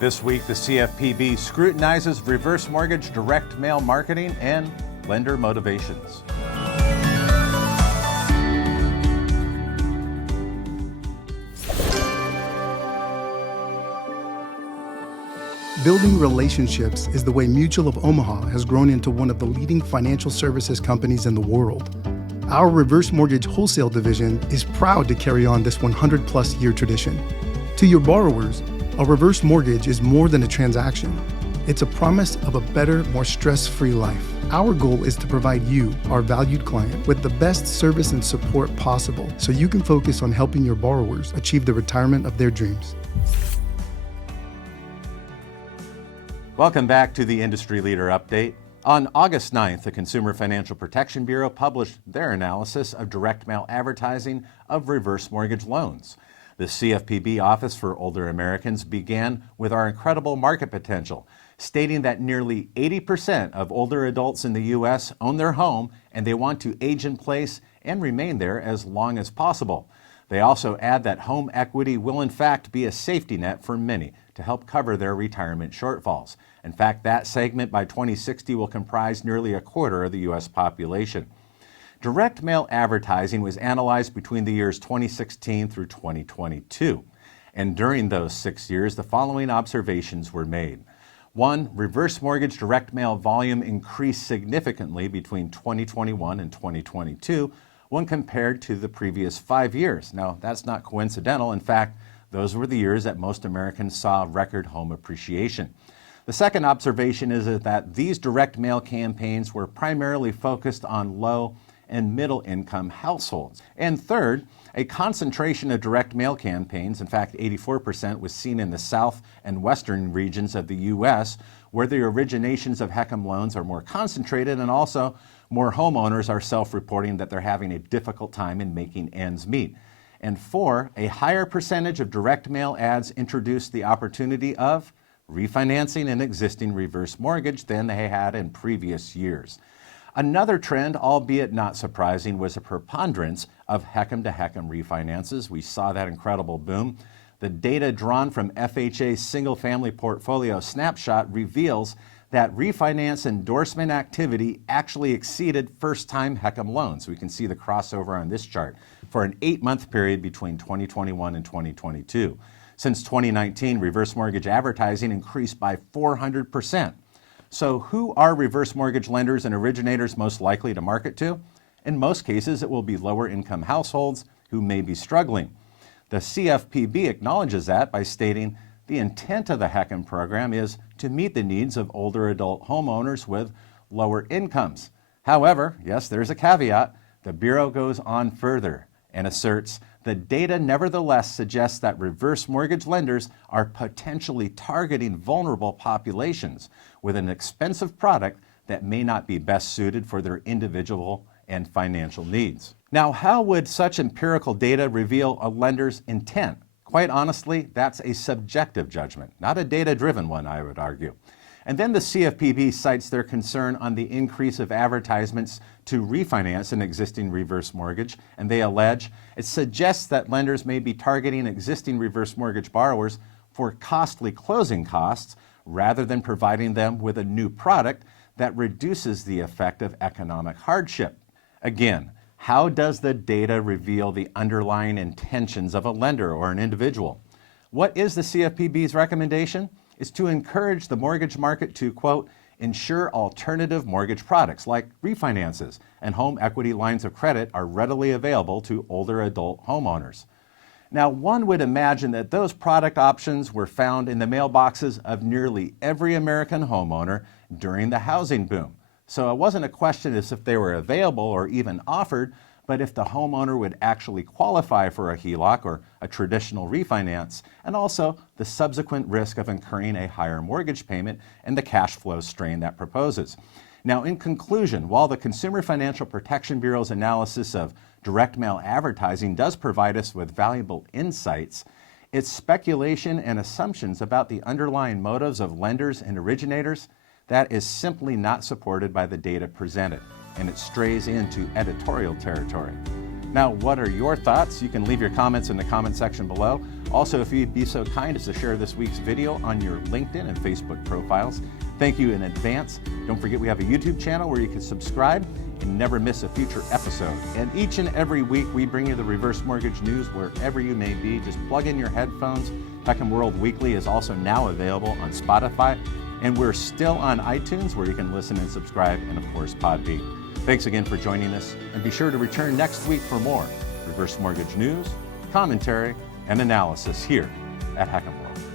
This week, the CFPB scrutinizes reverse mortgage direct mail marketing and lender motivations. Building relationships is the way Mutual of Omaha has grown into one of the leading financial services companies in the world. Our reverse mortgage wholesale division is proud to carry on this 100-plus year tradition. To your borrowers, a reverse mortgage is more than a transaction. It's a promise of a better, more stress-free life. Our goal is to provide you, our valued client, with the best service and support possible so you can focus on helping your borrowers achieve the retirement of their dreams. Welcome back to the Industry Leader Update. On August 9th, the Consumer Financial Protection Bureau published their analysis of direct mail advertising of reverse mortgage loans. The CFPB Office for Older Americans began with our incredible market potential, stating that nearly 80% of older adults in the U.S. own their home and they want to age in place and remain there as long as possible. They also add that home equity will in fact be a safety net for many to help cover their retirement shortfalls. In fact, that segment by 2060 will comprise nearly a quarter of the U.S. population. Direct mail advertising was analyzed between the years 2016 through 2022. And during those 6 years, the following observations were made. 1, reverse mortgage direct mail volume increased significantly between 2021 and 2022 when compared to the previous 5 years. Now, that's not coincidental. In fact, those were the years that most Americans saw record home appreciation. The second observation is that these direct mail campaigns were primarily focused on low and middle income households. And third, a concentration of direct mail campaigns, in fact 84%, was seen in the south and western regions of the U.S., where the originations of HECM loans are more concentrated, and also more homeowners are self-reporting that they're having a difficult time in making ends meet. And 4, a higher percentage of direct mail ads introduced the opportunity of refinancing an existing reverse mortgage than they had in previous years. Another trend, albeit not surprising, was a preponderance of HECM to HECM refinances. We saw that incredible boom. The data drawn from FHA's single-family portfolio snapshot reveals that refinance endorsement activity actually exceeded first-time HECM loans. We can see the crossover on this chart for an 8-month period between 2021 and 2022. Since 2019, reverse mortgage advertising increased by 400%. So who are reverse mortgage lenders and originators most likely to market to? In most cases, it will be lower income households who may be struggling. The CFPB acknowledges that by stating the intent of the HECM program is to meet the needs of older adult homeowners with lower incomes. However, yes, there's a caveat. The Bureau goes on further and asserts the data nevertheless suggests that reverse mortgage lenders are potentially targeting vulnerable populations with an expensive product that may not be best suited for their individual and financial needs. Now, how would such empirical data reveal a lender's intent? Quite honestly, that's a subjective judgment, not a data-driven one, I would argue. And then the CFPB cites their concern on the increase of advertisements to refinance an existing reverse mortgage, and they allege it suggests that lenders may be targeting existing reverse mortgage borrowers for costly closing costs rather than providing them with a new product that reduces the effect of economic hardship. Again, how does the data reveal the underlying intentions of a lender or an individual? What is the CFPB's recommendation? Is to encourage the mortgage market to, quote, ensure alternative mortgage products like refinances and home equity lines of credit are readily available to older adult homeowners. Now, one would imagine that those product options were found in the mailboxes of nearly every American homeowner during the housing boom. So it wasn't a question as if they were available or even offered, but if the homeowner would actually qualify for a HELOC or a traditional refinance, and also the subsequent risk of incurring a higher mortgage payment and the cash flow strain that proposes. Now, in conclusion, while the Consumer Financial Protection Bureau's analysis of direct mail advertising does provide us with valuable insights, its speculation and assumptions about the underlying motives of lenders and originators, that is simply not supported by the data presented, and it strays into editorial territory. Now, what are your thoughts? You can leave your comments in the comment section below. Also, if you'd be so kind as to share this week's video on your LinkedIn and Facebook profiles. Thank you in advance. Don't forget we have a YouTube channel where you can subscribe and never miss a future episode. And each and every week we bring you the reverse mortgage news wherever you may be. Just plug in your headphones. Peckham World Weekly is also now available on Spotify. And we're still on iTunes where you can listen and subscribe, and of course Podbean. Thanks again for joining us, and be sure to return next week for more reverse mortgage news, commentary, and analysis here at Peckham World.